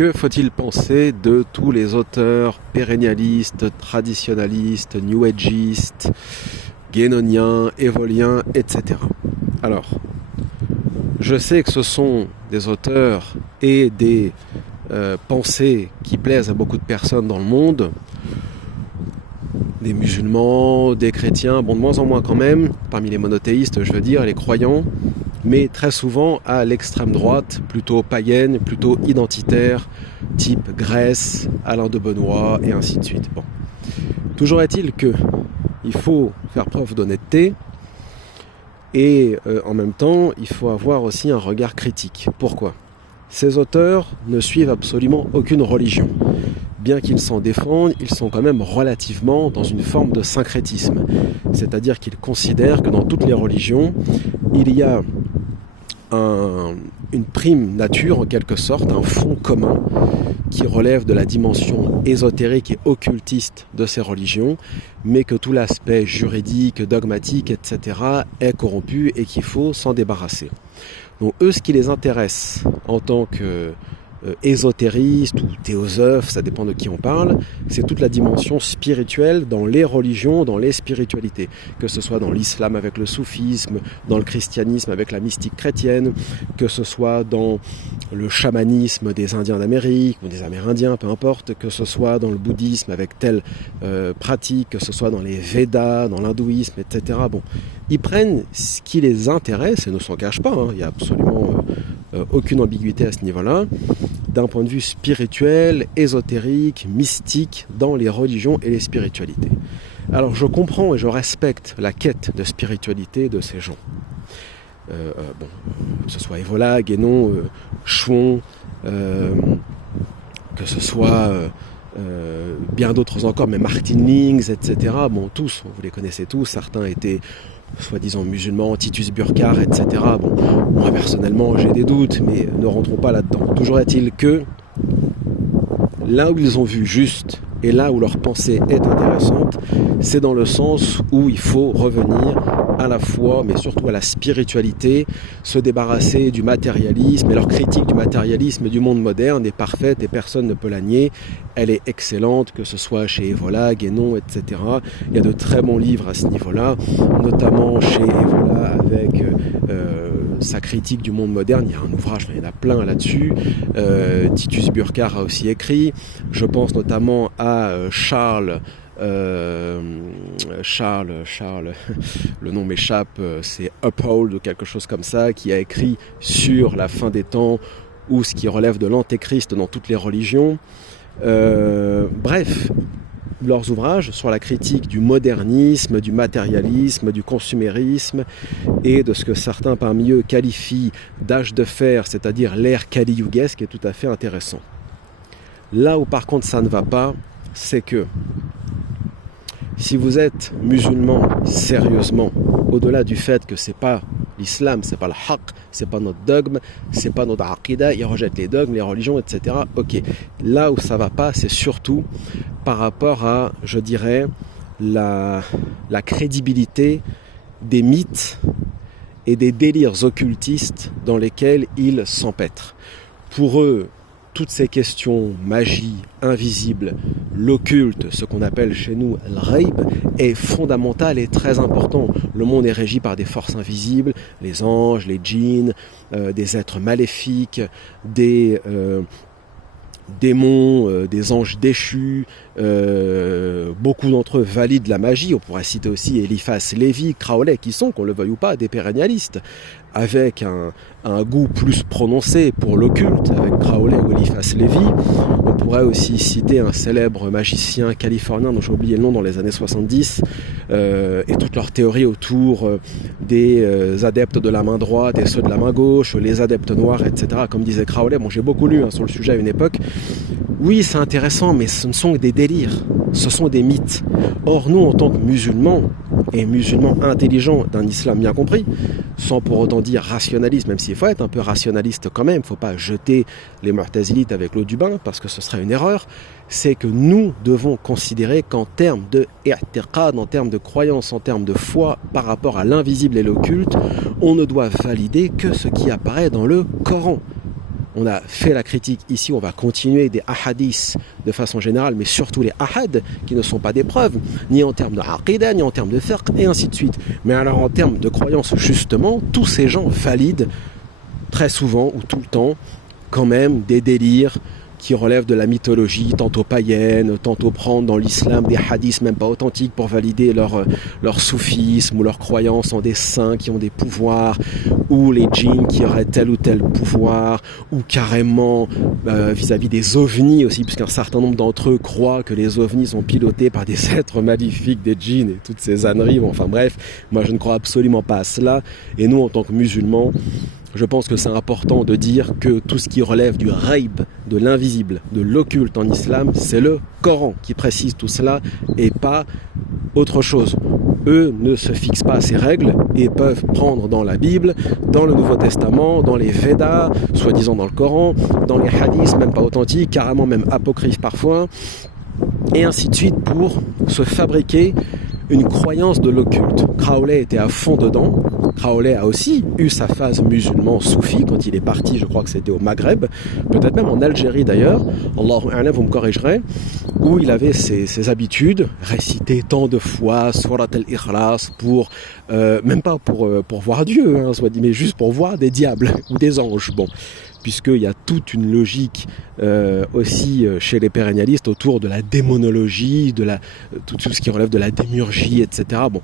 Que faut-il penser de tous les auteurs pérennialistes, traditionalistes, new ageistes, guénoniens, évoliens, etc. Alors, je sais que ce sont des auteurs et des pensées qui plaisent à beaucoup de personnes dans le monde, des musulmans, des chrétiens, bon de moins en moins quand même, parmi les monothéistes je veux dire, les croyants, mais très souvent à l'extrême droite, plutôt païenne, plutôt identitaire, type Grèce, Alain de Benoît et ainsi de suite. Bon. Toujours est-il que il faut faire preuve d'honnêteté et en même temps il faut avoir aussi un regard critique. Pourquoi ? Ces auteurs ne suivent absolument aucune religion. Bien qu'ils s'en défendent, ils sont quand même relativement dans une forme de syncrétisme. C'est-à-dire qu'ils considèrent que dans toutes les religions, il y a une prime nature en quelque sorte, un fond commun qui relève de la dimension ésotérique et occultiste de ces religions, mais que tout l'aspect juridique, dogmatique, etc. est corrompu et qu'il faut s'en débarrasser. Donc eux, ce qui les intéresse en tant que ésotéristes ou théosophes, ça dépend de qui on parle, c'est toute la dimension spirituelle dans les religions, dans les spiritualités, que ce soit dans l'islam avec le soufisme, dans le christianisme avec la mystique chrétienne, que ce soit dans le chamanisme des Indiens d'Amérique ou des Amérindiens, peu importe, que ce soit dans le bouddhisme avec telle pratique, que ce soit dans les Védas, dans l'hindouisme, etc. Bon, ils prennent ce qui les intéresse et ne s'en cachent pas, il y a absolument aucune ambiguïté à ce niveau-là, d'un point de vue spirituel, ésotérique, mystique, dans les religions et les spiritualités. Alors je comprends et je respecte la quête de spiritualité de ces gens. Que ce soit Evola, Guénon, Chouon, que ce soit bien d'autres encore, mais Martin Lings, etc. Bon, tous, vous les connaissez tous, certains étaient soi-disant musulmans, Titus Burkhardt, etc. Bon, moi personnellement j'ai des doutes, mais ne rentrons pas là-dedans. Toujours est-il que là où ils ont vu juste et là où leur pensée est intéressante, c'est dans le sens où il faut revenir à la foi, mais surtout à la spiritualité, se débarrasser du matérialisme, et leur critique du matérialisme du monde moderne est parfaite et personne ne peut la nier. Elle est excellente, que ce soit chez Evola, Guénon, etc. Il y a de très bons livres à ce niveau-là, notamment chez Evola avec sa critique du monde moderne. Il y a un ouvrage, il y en a plein là-dessus. Titus Burkhardt a aussi écrit. Je pense notamment à Charles, le nom m'échappe, c'est Uphold ou quelque chose comme ça, qui a écrit sur la fin des temps ou ce qui relève de l'antéchrist dans toutes les religions. Bref, leurs ouvrages sur la critique du modernisme, du matérialisme, du consumérisme et de ce que certains parmi eux qualifient d'âge de fer, c'est-à-dire l'ère kali-yugesque, est tout à fait intéressant. Là où par contre ça ne va pas, c'est que si vous êtes musulman sérieusement, au-delà du fait que c'est pas l'islam, c'est pas le haqq, c'est pas notre dogme, c'est pas notre aqida, ils rejettent les dogmes, les religions, etc. Ok, là où ça va pas, c'est surtout par rapport à, je dirais, la crédibilité des mythes et des délires occultistes dans lesquels ils s'empêtrent. Pour eux, toutes ces questions, magie, invisible, l'occulte, ce qu'on appelle chez nous l'ghaib, est fondamental et très important. Le monde est régi par des forces invisibles, les anges, les djinns, des êtres maléfiques, des démons, des anges déchus, beaucoup d'entre eux valident la magie. On pourrait citer aussi Eliphas Lévi, Crowley, qui sont, qu'on le veuille ou pas, des pérennialistes, avec un goût plus prononcé pour l'occulte, avec Crowley ou Eliphas Lévi. On pourrait aussi citer un célèbre magicien californien dont j'ai oublié le nom dans les années 70, et toute leur théorie autour des adeptes de la main droite et ceux de la main gauche, les adeptes noirs, etc. Comme disait Crowley, bon, j'ai beaucoup lu sur le sujet à une époque. Oui, c'est intéressant, mais ce ne sont que des délires, ce sont des mythes. Or, nous, en tant que musulmans, et musulmans intelligents d'un islam bien compris, sans pour autant dire rationaliste, même s'il faut être un peu rationaliste quand même, il ne faut pas jeter les mu'tazilites avec l'eau du bain, parce que ce serait une erreur, c'est que nous devons considérer qu'en termes de i'tiqad, en termes de croyance, en termes de foi, par rapport à l'invisible et l'occulte, on ne doit valider que ce qui apparaît dans le Coran. on a fait la critique ici, on va continuer des ahadiths de façon générale, mais surtout les ahad qui ne sont pas des preuves, ni en termes de aqida, ni en termes de fiqh, et ainsi de suite. Mais alors en termes de croyance, justement, tous ces gens valident très souvent ou tout le temps quand même des délires qui relèvent de la mythologie, tantôt païenne, tantôt prendre dans l'islam des hadiths même pas authentiques pour valider leur soufisme ou leur croyance en des saints qui ont des pouvoirs, ou les djinns qui auraient tel ou tel pouvoir, ou carrément vis-à-vis des ovnis aussi, puisqu'un certain nombre d'entre eux croient que les ovnis sont pilotés par des êtres maléfiques, des djinns et toutes ces âneries. Bon, enfin bref, moi je ne crois absolument pas à cela, et nous en tant que musulmans, je pense que c'est important de dire que tout ce qui relève du ghaib, de l'invisible, de l'occulte en islam, c'est le Coran qui précise tout cela et pas autre chose. Eux ne se fixent pas ces règles et peuvent prendre dans la Bible, dans le Nouveau Testament, dans les Védas, soi-disant dans le Coran, dans les hadiths même pas authentiques, carrément même apocryphes parfois, et ainsi de suite pour se fabriquer une croyance de l'occulte. Crowley était à fond dedans. Crowley a aussi eu sa phase musulman soufi quand il est parti, je crois que c'était au Maghreb, peut-être même en Algérie d'ailleurs, Allahu a'lam, vous me corrigerez, où il avait ses habitudes, réciter tant de fois Surat al-Ikhlas pour, même pas pour voir Dieu, hein, soit dit, mais juste pour voir des diables ou des anges. Bon, puisqu'il y a toute une logique aussi chez les pérennialistes autour de la démonologie, de tout ce qui relève de la démiurgie, etc. Bon,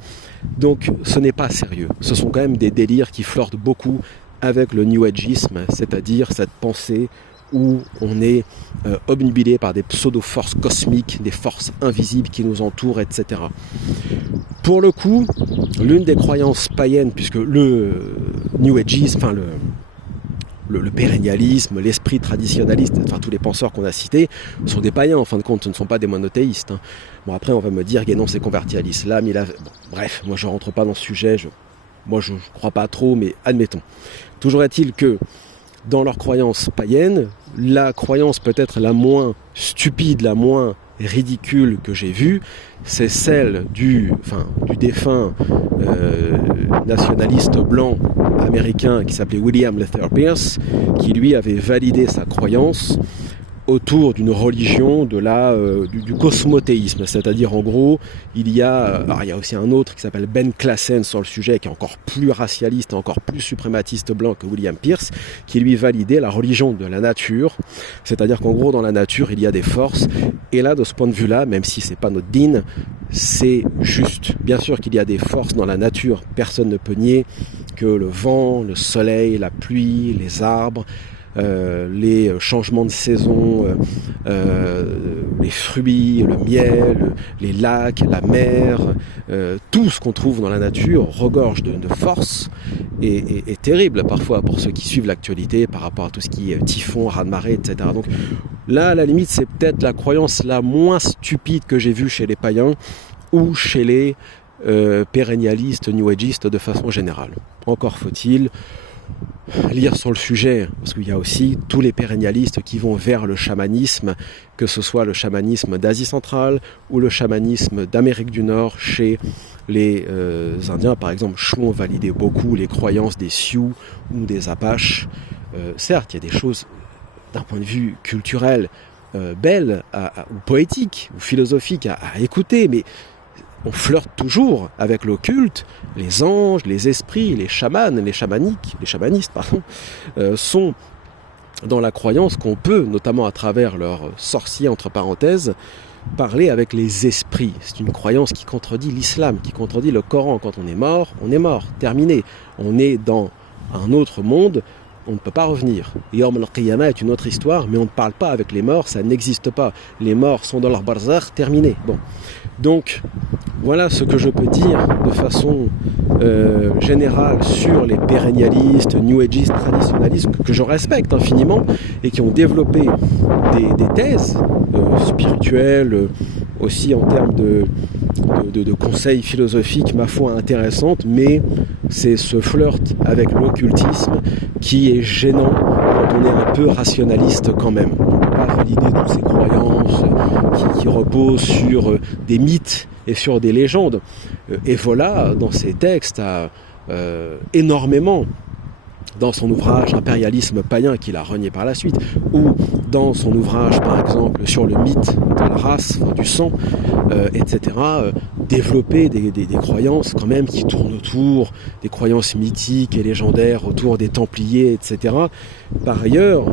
donc ce n'est pas sérieux. Ce sont quand même des délires qui flirtent beaucoup avec le New Ageisme, c'est-à-dire cette pensée où on est obnubilé par des pseudo-forces cosmiques, des forces invisibles qui nous entourent, etc. Pour le coup, l'une des croyances païennes, puisque le New Ageisme, enfin le pérennialisme, l'esprit traditionnaliste, enfin tous les penseurs qu'on a cités sont des païens en fin de compte, ce ne sont pas des monothéistes. Hein. Bon, après on va me dire Guénon s'est converti à l'islam, bon, bref, moi je rentre pas dans ce sujet, moi je crois pas trop, mais admettons. Toujours est-il que dans leur croyance païenne, la croyance peut-être la moins stupide, la moins ridicule que j'ai vue, c'est celle du défunt nationaliste blanc américain qui s'appelait William Luther Pierce, qui lui avait validé sa croyance autour d'une religion du cosmothéisme, c'est-à-dire en gros il y a aussi un autre qui s'appelle Ben Klassen sur le sujet, qui est encore plus racialiste, encore plus suprématiste blanc que William Pierce, qui lui validait la religion de la nature, c'est-à-dire qu'en gros dans la nature il y a des forces, et là de ce point de vue là, même si c'est pas notre dîne, c'est juste. Bien sûr qu'il y a des forces dans la nature, personne ne peut nier que le vent, le soleil, la pluie, les arbres, les changements de saison, les fruits, le miel, les lacs, la mer, tout ce qu'on trouve dans la nature regorge de force et terrible parfois pour ceux qui suivent l'actualité par rapport à tout ce qui est typhon, raz-de-marée, etc. Donc là, à la limite, c'est peut-être la croyance la moins stupide que j'ai vue chez les païens ou chez les pérennialistes, new-agistes de façon générale. Encore faut-il lire sur le sujet, parce qu'il y a aussi tous les pérennialistes qui vont vers le chamanisme, que ce soit le chamanisme d'Asie centrale ou le chamanisme d'Amérique du Nord chez les Indiens. Par exemple, Chouon validait beaucoup les croyances des Sioux ou des Apaches. Certes, il y a des choses d'un point de vue culturel belles ou poétiques ou philosophiques à écouter, mais on flirte toujours avec l'occulte. Les anges, les esprits, les chamans, les chamanistes, sont dans la croyance qu'on peut, notamment à travers leurs sorciers, entre parenthèses, parler avec les esprits. C'est une croyance qui contredit l'islam, qui contredit le Coran. Quand on est mort, terminé. On est dans un autre monde, on ne peut pas revenir. Yawm al-Qiyamah est une autre histoire, mais on ne parle pas avec les morts, ça n'existe pas. Les morts sont dans leur barzakh, terminé. Bon. Donc, voilà ce que je peux dire de façon générale sur les pérennialistes, new-agistes, traditionalistes, que je respecte infiniment et qui ont développé des thèses spirituelles, aussi en termes de conseils philosophiques, ma foi, intéressantes, mais c'est ce flirt avec l'occultisme qui est gênant quand on est un peu rationaliste quand même. On ne peut pas valider toutes ces croyances qui reposent sur des mythes et sur des légendes. Et voilà, dans ces textes, a énormément dans son ouvrage Impérialisme païen, qu'il a renié par la suite, ou dans son ouvrage par exemple sur le mythe de la race, du sang, etc., développer des croyances quand même qui tournent autour des croyances mythiques et légendaires autour des Templiers, etc. Par ailleurs,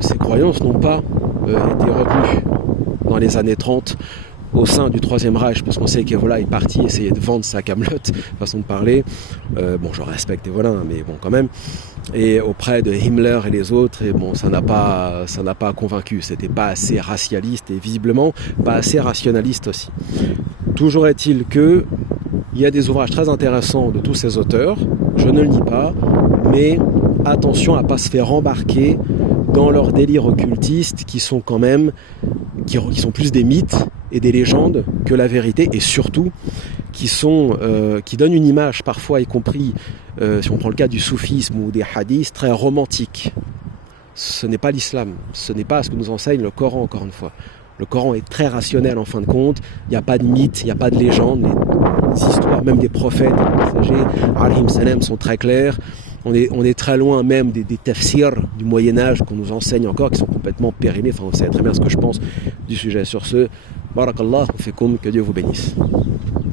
ces croyances n'ont pas été retenues dans les années 30 au sein du Troisième Reich, parce qu'on sait qu'Evola est parti essayer de vendre sa camelote, façon de parler. Bon, je respecte Evola, mais bon, quand même. Et auprès de Himmler et les autres, et bon, ça n'a pas convaincu. C'était pas assez racialiste et visiblement pas assez rationaliste aussi. Toujours est-il que il y a des ouvrages très intéressants de tous ces auteurs, je ne le nie pas, mais attention à ne pas se faire embarquer dans leurs délires occultistes qui sont quand même, qui sont plus des mythes et des légendes que la vérité, et surtout qui donnent une image parfois, y compris si on prend le cas du soufisme ou des hadiths, très romantique. Ce n'est pas l'islam, ce n'est pas ce que nous enseigne le Coran, encore une fois. Le Coran est très rationnel en fin de compte, il n'y a pas de mythes, il n'y a pas de légendes, les histoires même des prophètes, des messagers, alayhim salam, sont très claires. On est très loin même des tafsirs du Moyen-Âge qu'on nous enseigne encore, qui sont complètement périmés. Enfin, vous savez très bien ce que je pense du sujet. Sur ce, barakallah, fikum, que Dieu vous bénisse.